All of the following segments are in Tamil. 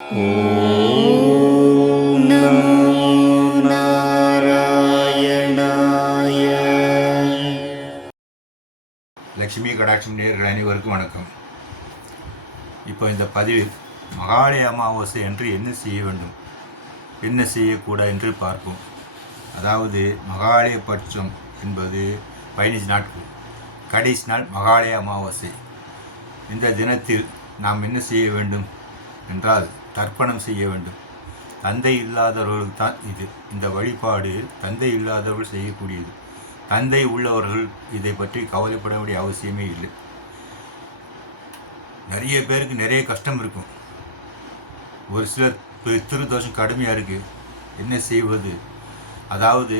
ஓம் நமோ நாராயணாய. லட்சுமி கடாட்சம் நேயர்கள் அனைவருக்கும் வணக்கம். இப்போ இந்த பதிவில் மகாலய அமாவாசை என்று என்ன செய்ய வேண்டும், என்ன செய்யக்கூடாது என்று பார்ப்போம். அதாவது மகாலய பட்சம் என்பது 15 நாட்கள், கடைசி நாள் மகாலய அமாவாசை. இந்த தினத்தில் நாம் என்ன செய்ய வேண்டும் என்றால் தர்ப்பணம் செய்ய வேண்டும். தந்தை இல்லாதவர்களுக்கு தான் இந்த வழிபாடு தந்தை இல்லாதவர்கள் செய்யக்கூடியது. தந்தை உள்ளவர்கள் இதை பற்றி கவலைப்பட வேண்டிய அவசியமே இல்லை. நிறைய பேருக்கு நிறைய கஷ்டம் இருக்கும். ஒரு சிலர் பித்ருதோஷம் கடுமையாக இருக்குது, என்ன செய்வது? அதாவது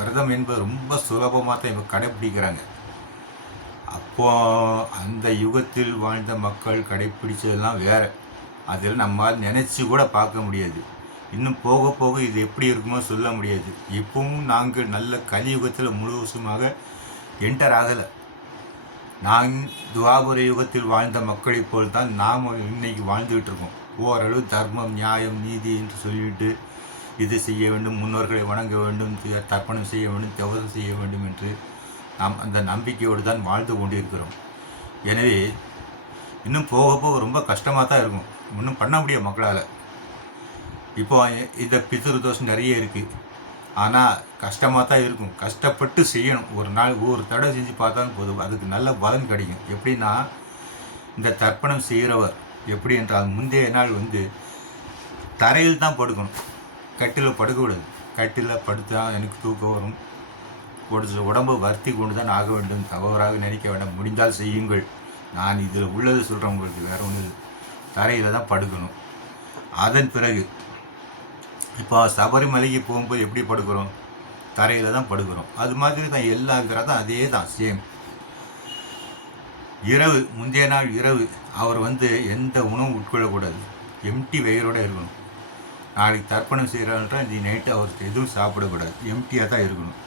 விரதம் என்பது ரொம்ப சுலபமாக தான் இப்போ கடைப்பிடிக்கிறாங்க. அப்போது அந்த யுகத்தில் வாழ்ந்த மக்கள் கடைப்பிடிச்சதெல்லாம் வேறு. அதில் நம்மால் நினச்சி கூட பார்க்க முடியாது. இன்னும் போக போக இது எப்படி இருக்குமோ சொல்ல முடியாது. இப்பவும் நாங்கள் நல்ல கலியுகத்தில் முழுவதுமாக என்டர் ஆகலை. துவாபர யுகத்தில் வாழ்ந்த மக்களைப் போல் தான் நாம் இன்னைக்கு வாழ்ந்துக்கிட்டு இருக்கோம். ஓரளவு தர்மம், நியாயம், நீதி என்று சொல்லிவிட்டு இது செய்ய வேண்டும், முன்னோர்களை வணங்க வேண்டும், தர்ப்பணம் செய்ய வேண்டும், தவசம் செய்ய வேண்டும் என்று நாம் அந்த நம்பிக்கையோடு தான் வாழ்ந்து கொண்டிருக்கிறோம். எனவே இன்னும் போக போக ரொம்ப கஷ்டமாக தான் இருக்கும். ஒன்றும் பண்ண முடியாது மக்களால். இப்போ இந்த பித்ருதோஷம் நிறைய இருக்குது, ஆனால் கஷ்டமாக தான் இருக்கும். கஷ்டப்பட்டு செய்யணும். ஒரு நாள் ஒரு தடவை செஞ்சு பார்த்தாலும் போதும், அதுக்கு நல்ல பலன் கிடைக்கும். எப்படின்னா, இந்த தர்ப்பணம் செய்கிறவர் எப்படி என்றால் முந்தைய நாள் தரையில் தான் படுக்கணும், கட்டில் படுக்கக்கூடாது. கட்டில் படுத்தா எனக்கு தூக்கம் வரும், உடம்பை வருத்தி கொண்டு தான் ஆக வேண்டும், தவறாக நினைக்க வேண்டாம். முடிந்தால் செய்யுங்கள். நான் இதில் உள்ளது சொல்கிறேன் உங்களுக்கு, வேறு ஒன்று. தரையில் தான் படுக்கணும். அதன் பிறகு இப்போ சபரிமலைக்கு போகும்போது எப்படி படுக்கிறோம்? தரையில் தான் படுக்கிறோம். அது மாதிரி தான் எல்லா விரதம் அதே தான், சேம். இரவு, முந்தைய நாள் இரவு அவர் எந்த உணவும் உட்கொள்ளக்கூடாது, எம்டி வயிறோடு இருக்கணும். நாளைக்கு தர்ப்பணம் செய்கிறான்றால் இந்த நைட்டு அவருக்கு எதுவும் சாப்பிடக்கூடாது, எம்டியாக தான் இருக்கணும்.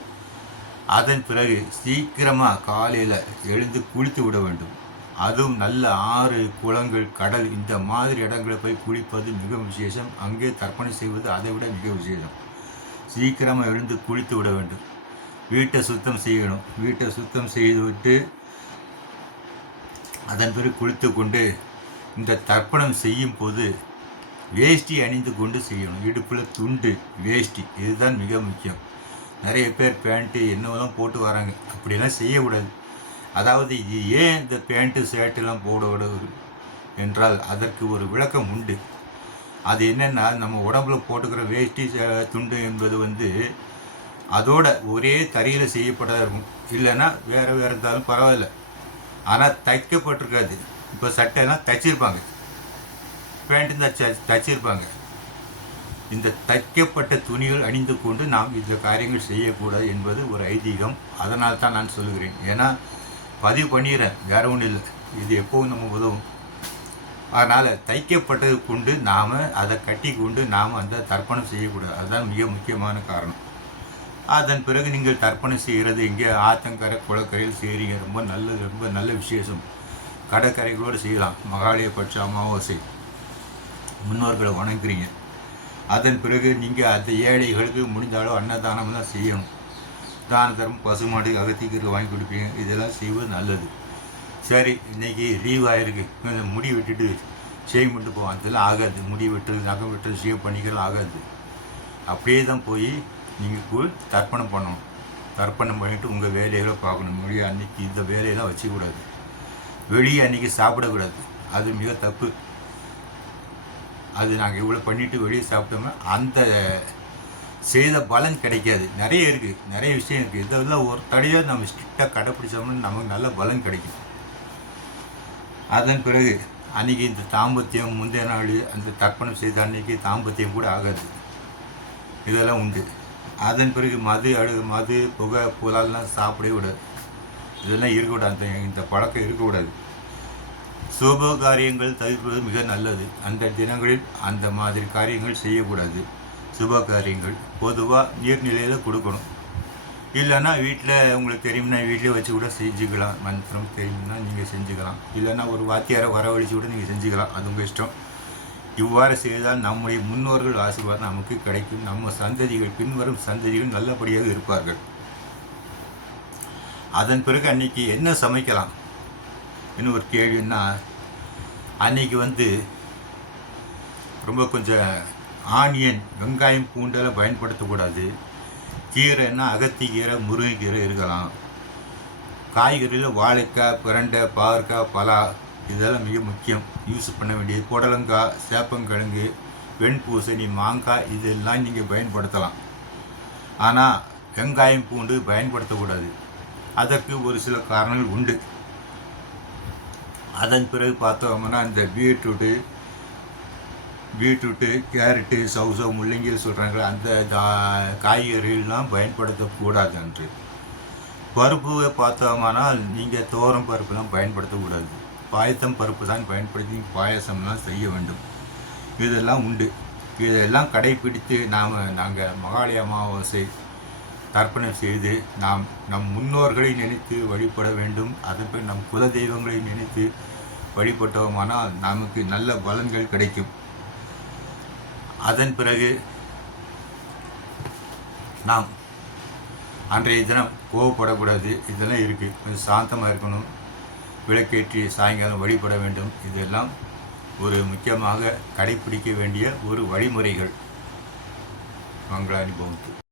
அதன் பிறகு சீக்கிரமாக காலையில் எழுந்து குளித்து விட வேண்டும். அதுவும் நல்ல ஆறு, குளங்கள், கடல் இந்த மாதிரி இடங்களை போய் குளிப்பது மிக விசேஷம். அங்கே தர்ப்பணம் செய்வது அதை விட மிக விசேஷம். சீக்கிரமாக எழுந்து குளித்து விட வேண்டும். வீட்டை சுத்தம் செய்யணும். வீட்டை சுத்தம் செய்துவிட்டு அதன் பிறகு குளித்து கொண்டு இந்த தர்ப்பணம் செய்யும் போது வேஷ்டி அணிந்து கொண்டு செய்யணும். இடுப்பில் துண்டு, வேஷ்டி, இதுதான் மிக முக்கியம். நிறைய பேர் பேண்ட்டு என்னவெல்லாம் போட்டு வராங்க, அப்படியெல்லாம் செய்யக்கூடாது. அதாவது இது ஏன் இந்த பேண்ட்டு ஷர்ட்டெல்லாம் போடக்கூடாது என்றால் அதற்கு ஒரு விளக்கம் உண்டு. அது என்னென்னா, நம்ம உடம்புல போட்டுக்கிற வேஷ்டி துண்டு என்பது அதோட ஒரே தறியில் செய்யப்பட்டதாக இருக்கும். இல்லைன்னா வேறு இருந்தாலும் பரவாயில்ல, ஆனால் தைக்கப்பட்டிருக்காது. இப்போ சட்டைலாம் தைச்சிருப்பாங்க, பேண்ட்டு தைச்சிருப்பாங்க. இந்த தைக்கப்பட்ட துணிகள் அணிந்து கொண்டு நாம் இந்த காரியங்கள் செய்யக்கூடாது என்பது ஒரு ஐதீகம். அதனால் தான் நான் சொல்லுகிறேன். ஏன்னா பதிவு பண்ணிடுறேன், வேறு ஒன்றும் இல்லை. இது எப்போவும் நம்ம உதவும். அதனால் தைக்கப்பட்டது கொண்டு நாம் அதை கட்டி கொண்டு நாம் அந்த தர்ப்பணம் செய்யக்கூடாது. அதுதான் மிக முக்கியமான காரணம். அதன் பிறகு நீங்கள் தர்ப்பணம் செய்கிறது இங்கே ஆத்தங்கரை, குளக்கரையில் செய்கிறீங்க, ரொம்ப நல்லது, ரொம்ப நல்ல விசேஷம். கடற்கரைகளோடு செய்யலாம். மகாலய பட்ச அமாவாசை முன்னோர்களை வணங்குறீங்க. அதன் பிறகு நீங்கள் அந்த ஏழைகளுக்கு முடிந்தாலும் அன்னதானம் தான் செய்யணும். தான தர்மம், பசுமாடு, அகத்திக்கு வாங்கி கொடுப்பீங்க, இதெல்லாம் செய்வது நல்லது. சரி, இன்றைக்கி லீவ் ஆகிருக்கு, முடி வெட்டிட்டு ஷேவ் பண்ணிட்டு போவோம், அதெல்லாம் ஆகாது. முடி வெட்டுறது, நகம் வெட்டுறது, ஷேவ் பண்ணிக்கிறது ஆகாது. அப்படியே தான் போய் நீங்கள் தர்ப்பணம் பண்ணணும். தர்ப்பணம் பண்ணிவிட்டு உங்கள் வேலைகளை பார்க்கணும். மொழி அன்றைக்கி இந்த வேலையெல்லாம் வச்சுக்கூடாது. வெளியே அன்றைக்கி சாப்பிடக்கூடாது, அது மிக தப்பு. அது நாங்கள் இவ்வளோ பண்ணிவிட்டு வெளியே சாப்பிட்டோம்னா அந்த செய்த பலன் கிடைக்காது. நிறைய இருக்குது, நிறைய விஷயம் இருக்குது. இதெல்லாம் ஒரு தடையாக நம்ம ஸ்ட்ரிக்டாக கடைப்பிடிச்சோம்னா நமக்கு நல்ல பலன் கிடைக்கும். அதன் பிறகு அன்றைக்கி இந்த தாம்பத்தியம், முந்தைய நாள் அந்த தர்ப்பணம் செய்த அன்றைக்கி தாம்பத்தியம் கூட ஆகாது. இதெல்லாம் உண்டு. அதன் பிறகு மது, புகை, புலால்லாம் சாப்பிடவே கூடாது. இதெல்லாம் இருக்கக்கூடாது. இந்த பழக்கம் இருக்கக்கூடாது. சுப காரியங்கள் தவிர்ப்பது மிக நல்லது. அந்த தினங்களில் அந்த மாதிரி காரியங்கள் செய்யக்கூடாது. சுப காரியங்கள் பொதுவாக நீர்நிலையில் கொடுக்கணும். இல்லைன்னா வீட்டில் உங்களுக்கு தெரியும்னா வீட்டிலே வச்சு கூட செஞ்சுக்கலாம். மந்திரம் தெரியும்னா நீங்கள் செஞ்சுக்கலாம். இல்லைன்னா ஒரு வாத்தியாரை வரவழைச்சி கூட நீங்கள் செஞ்சுக்கலாம், அது உங்கள் இஷ்டம். இவ்வாறு செய்தால் நம்முடைய முன்னோர்கள் ஆசீர்வாதம் நமக்கு கிடைக்கும். நம்ம சந்ததிகள், பின்வரும் சந்ததிகள் நல்லபடியாக இருப்பார்கள். அதன் பிறகு அன்னைக்கு என்ன சமைக்கலாம் இன்னும் ஒரு கேள்வின்னா, அன்னைக்கு ரொம்ப கொஞ்சம் ஆனியன், வெங்காயம், பூண்டெல்லாம் பயன்படுத்தக்கூடாது. கீரைன்னா அகத்திக்கீரை, முருங்கைக்கீரை இருக்கலாம். காய்கறியில் வாழைக்காய், பிரண்டை, பாவற்காய், பலா இதெல்லாம் மிக முக்கியம். யூஸ் பண்ண வேண்டியது. புடலங்காய், சேப்பங்கிழங்கு, வெண்பூசணி, மாங்காய் இதெல்லாம் நீங்கள் பயன்படுத்தலாம். ஆனால் வெங்காயம், பூண்டு பயன்படுத்தக்கூடாது. அதற்கு ஒரு சில காரணங்கள் உண்டு. அதன் பிறகு பார்த்தோம்னா இந்த பீட்ரூட்டு, கேரட்டு, சௌசௌ, முள்ளங்கி சொல்கிறாங்க, அந்த காய்கறிகள்லாம் பயன்படுத்தக்கூடாது என்று. பருப்பு பார்த்தோம்னால் நீங்கள் தோரம் பருப்புலாம் பயன்படுத்தக்கூடாது. பாயசம் பருப்பு தான் பயன்படுத்தி பாயசம்லாம் செய்ய வேண்டும். இதெல்லாம் உண்டு. இதெல்லாம் கடைபிடித்து நாங்கள் மகாலய அமாவாசை தர்ப்பணம் செய்து நம் முன்னோர்களை நினைத்து வழிபட வேண்டும். அதற்கு நம் குல தெய்வங்களை நினைத்து வழிபட்டோமானால் நமக்கு நல்ல பலன்கள் கிடைக்கும். அதன் பிறகு நாம் அன்றைய தினம் கோவப்படக்கூடாது. இதெல்லாம் இருக்குது. கொஞ்சம் சாந்தமாக இருக்கணும். விளக்கேற்றி சாயங்காலம் வழிபட வேண்டும். இதெல்லாம் ஒரு முக்கியமாக கடைபிடிக்க வேண்டிய ஒரு வழிமுறைகள். மங்கள அனுபவத்து